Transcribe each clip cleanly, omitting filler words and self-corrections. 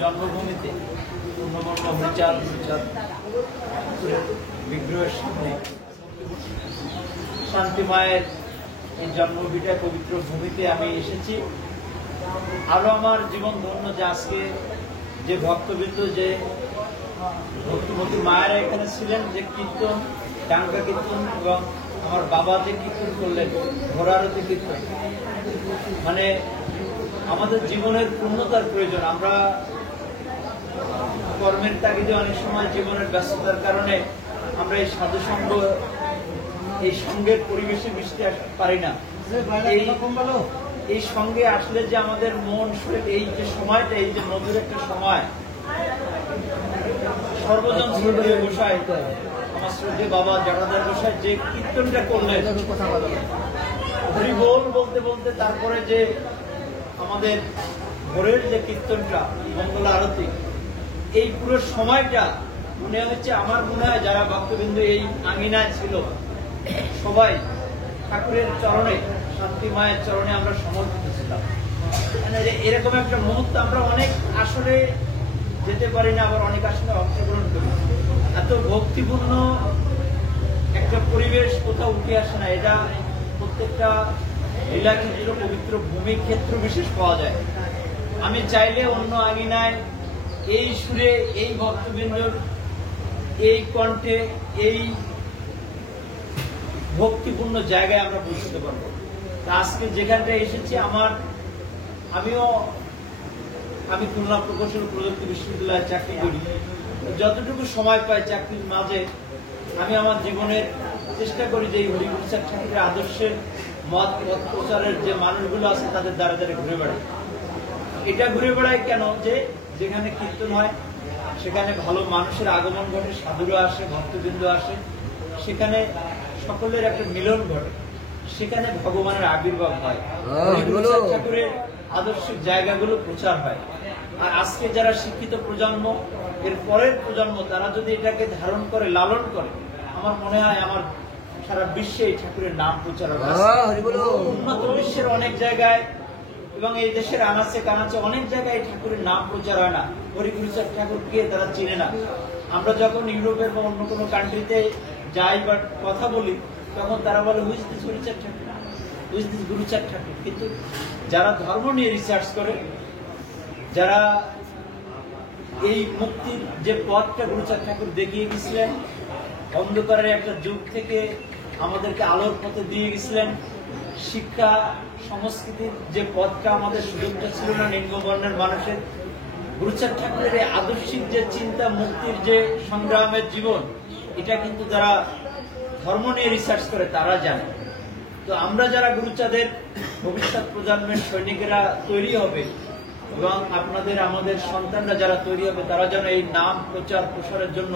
জন্মভূমিতে পূর্ণবর্ণ হরিচাল বিগ্রহের সামনে শান্তি মায়ের এই জন্মভিটায় পবিত্র ভূমিতে আমি এসেছি। আরো আমার জীবন ধন্য যে আজকে যে ভক্তবৃন্দ, যে ভক্তিমতী মায়েরা এখানে ছিলেন, যে কীর্তন, ডাঙ্গা কীর্তন এবং আমার বাবা যে কীর্তন করলেন, ঘোড়ারতি কীর্তন, মানে আমাদের জীবনের পূর্ণতার প্রয়োজন। আমরা কর্মের তাগিদে অনেক সময় জীবনের ব্যস্ততার কারণে আমরা এই সাধুসঙ্গ, এই সঙ্গের পরিবেশে মিশতে পারি না। এই সঙ্গে আসলে যে আমাদের মন, শরীর, এই যে সময়টা, এই যে মধুর একটা সময়, সর্বজন শ্রদ্ধেয় গোসাই, আমার শ্রদ্ধেয় বাবা জটাধর গোসাই যে কীর্তনটা করলেন, হরি বল বলতে বলতে তারপরে যে আমাদের ভোরের যে কীর্তনটা, মঙ্গল আরতি, এই পুরো সময়টা মনে হচ্ছে, আমার মনে হয় যারা ভক্তবিন্দু এই আঙিনায় ছিল সবাই ঠাকুরের চরণে, শান্তি মায়ের চরণে আমরা সমর্পিত ছিলাম। মানে এরকম একটা মুহূর্ত আমরা অনেক আসলে যেতে পারি না, আবার অনেক আসলে অংশগ্রহণ করি। এত ভক্তিপূর্ণ একটা পরিবেশ কোথাও উঠে আসে না। এটা প্রত্যেকটা লীলাক্ষেত্র, পবিত্র ভূমি ক্ষেত্র বিশেষ পাওয়া যায়। আমি চাইলে অন্য আঙিনায় এই সুরে, এই ভক্তবৃন্দর এই কণ্ঠে, এই ভক্তিপূর্ণ জায়গায় আমরা পৌঁছতে পারবো। আজকে যেখানটা এসেছি, আমি খুলনা প্রকৌশল প্রযুক্তি বিশ্ববিদ্যালয়ে চাকরি করি। যতটুকু সময় পাই চাকরির মাঝে আমি আমার জীবনের চেষ্টা করি যে এই হরিপ্রসাদ ঠাকুরের আদর্শের মত প্রচারের যে মানুষগুলো আছে তাদের দ্বারা দ্বারা ঘুরে বেড়াই। এটা ঘুরে বেড়াই কেন? যে যেখানে কীর্তন হয় সেখানে ভালো মানুষের আগমন ঘটে, সাধুরা আসে, ভক্তবৃন্দ আসে, সেখানে সকলের একটা মিলন ঘটে, সেখানে ভগবানের আবির্ভাব হয়, ঠাকুরের আদর্শিক জায়গাগুলো প্রচার হয়। আর আজকে যারা শিক্ষিত প্রজন্ম, এর পরের প্রজন্ম, তারা যদি এটাকে ধারণ করে, লালন করে, আমার মনে হয় আমার সারা বিশ্বে এই ঠাকুরের নাম প্রচার হবে। উন্নত বিশ্বের অনেক জায়গায় এবং এই দেশের আনাচে কানাচে অনেক জায়গায় ঠাকুরের নাম প্রচার হয় না। হরিপ্রসাদ ঠাকুরকে তারা চিনে না। আমরা যখন ইউরোপের বা অন্য কোনো কান্ট্রিতে যাই বা কথা বলি, তখন তারা বলে who's this Guruchand Thakur, who's this Guruchand Thakur. কিন্তু যারা ধর্ম নিয়ে রিসার্চ করে, যারা এই মুক্তির যে পথটা গুরুচাঁদ ঠাকুর দেখিয়ে গেছিলেন, অন্ধকারের একটা যুগ থেকে আমাদেরকে আলোর পথে দিয়ে গেছিলেন, শিক্ষা সংস্কৃতির যে পথটা আমাদের সুযোগটা ছিল না নিম্নবর্ণের মানুষের, গুরুচাঁদ ঠাকুরের এই আদর্শিক যে চিন্তা, মুক্তির যে সংগ্রামের জীবন, এটা কিন্তু যারা ধর্ম নিয়ে রিসার্চ করে তারা জানে। তো আমরা যারা গুরুচাঁদের ভবিষ্যৎ প্রজন্মের সৈনিকেরা তৈরি হবে এবং আপনাদের আমাদের সন্তানরা যারা তৈরি হবে, তারা যেন এই নাম প্রচার প্রসারের জন্য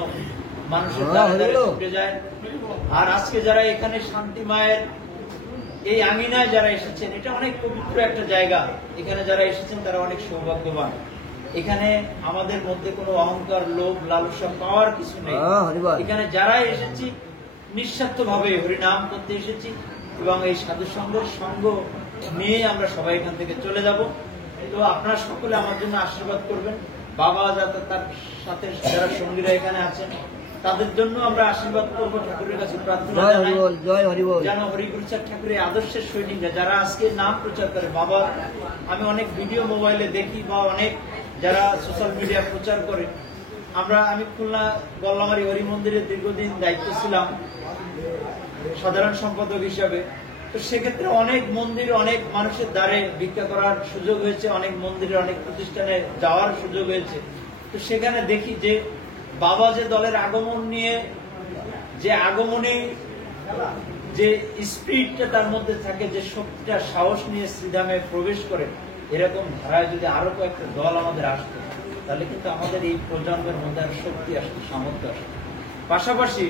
মানুষের দ্বারে ছুটে যায়। আর আজকে যারা এখানে শান্তি মায়ের এই আঙিনায় যারা এসেছেন, এটা অনেক পবিত্র একটা জায়গা। এখানে যারা এসেছেন তারা অনেক সৌভাগ্যবান। এখানে আমাদের মধ্যে কোনো অহংকার, লোভ, লালসা পাওয়ার কিছু নেই। এখানে যারা এসেছি নিঃস্বার্থ ভাবে হরিনাম করতে এসেছি এবং এই সাধুসঙ্গের সঙ্গ নিয়ে আমরা সবাই এখান থেকে চলে যাব। তো আপনারা সকলে আমার জন্য আশীর্বাদ করবেন। বাবা যাতে তার সাথে যারা সঙ্গীরা এখানে আছেন তাদের জন্য আমরা আশীর্বাদ করবো, ঠাকুরের কাছে প্রার্থনা জানাই যেন হরিপ্রসাদ ঠাকুরের আদর্শের সৈনিকরা যারা আজকে নাম প্রচার করে, বাবা আমি অনেক ভিডিও মোবাইলে দেখি বা অনেক যারা সোশ্যাল মিডিয়া প্রচার করে, আমি খুলনা গল্লামারি হরি মন্দিরে দীর্ঘদিন দায়িত্ব ছিলাম সাধারণ সম্পাদক হিসাবে। তো সেক্ষেত্রে অনেক মন্দির, অনেক মানুষের দ্বারে ভিক্ষা করার সুযোগ হয়েছে, অনেক মন্দিরে, অনেক প্রতিষ্ঠানে যাওয়ার সুযোগ হয়েছে। তো সেখানে দেখি যে বাবা যে দলের আগমন নিয়ে, যে আগমনী যে স্পিরিটটা তার মধ্যে থাকে, যে শক্তিটা, সাহস নিয়ে শ্রীধামে প্রবেশ করে, এরকম ধারায় যদি আরো কয়েকটা দল আমাদের আসতো, তাহলে কিন্তু আমাদের এই প্রজন্মের মধ্যে আরো শক্তি আসতো, সামর্থ্য আসতো। পাশাপাশি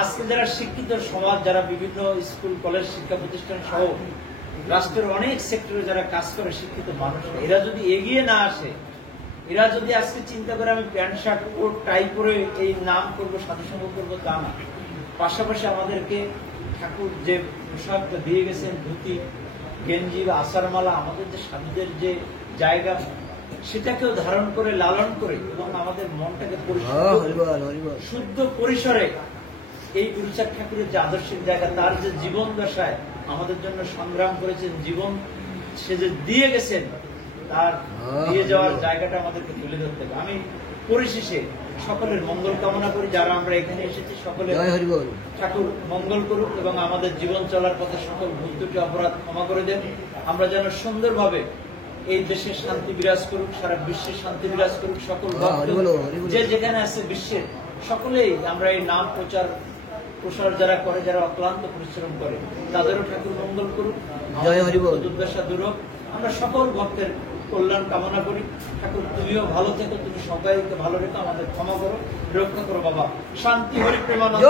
আজকে যারা শিক্ষিত সমাজ, যারা বিভিন্ন স্কুল, কলেজ, শিক্ষা প্রতিষ্ঠান সহ রাষ্ট্রের অনেক সেক্টরে যারা কাজ করে শিক্ষিত মানুষ, এরা যদি এগিয়ে না আসে, এরা যদি আজকে চিন্তা করে আমি প্যান্ট শার্ট, কোট, টাই পরে এই নাম করবো, সাধুসঙ্গ করবো, তা না। পাশাপাশি আমাদেরকে ঠাকুর যে পোশাকটা দিয়ে গেছেন, ধুতি, গেঞ্জি বা আষাঢ় মালা, আমাদের যে সাধুদের যে জায়গা, সেটাকেও ধারণ করে লালন করে এবং আমাদের মনটাকে শুদ্ধ পরিসরে এই গুরুচাঁদ ঠাকুরের যে আদর্শিক জায়গা, তার যে জীবন দশায় আমাদের জন্য সংগ্রাম করেছেন, জীবন সে যে দিয়ে গেছেন, তার দিয়ে যাওয়ার জায়গাটা আমাদেরকে তুলে ধরতে হবে। আমি পরিশেষে সকলের মঙ্গল কামনা করি, যারা আমরা এখানে এসেছি সকলের ঠাকুর মঙ্গল করুক এবং আমাদের জীবন চলার পথে সকল ভুল ত্রুটি অপরাধ ক্ষমা করে দেন। আমরা যেন সুন্দরভাবে এই দেশে শান্তি বিরাজ করুক, সারা বিশ্বে শান্তি বিরাজ করুক। সকল যে যেখানে আছে বিশ্বের সকলেই আমরা এই নাম প্রসার যারা করে, যারা অক্লান্ত পরিশ্রম করে, তাদেরও ঠাকুর মঙ্গল করুক, দুর্দশা দূর হোক। আমরা সকল ভক্তের কল্যাণ কামনা করি। ঠাকুর তুমিও ভালো থেকো, তুমি সবাইকে ভালো রেখো, আমাদের ক্ষমা করো, রক্ষা করো বাবা। শান্তি হরি প্রেমানন্দ।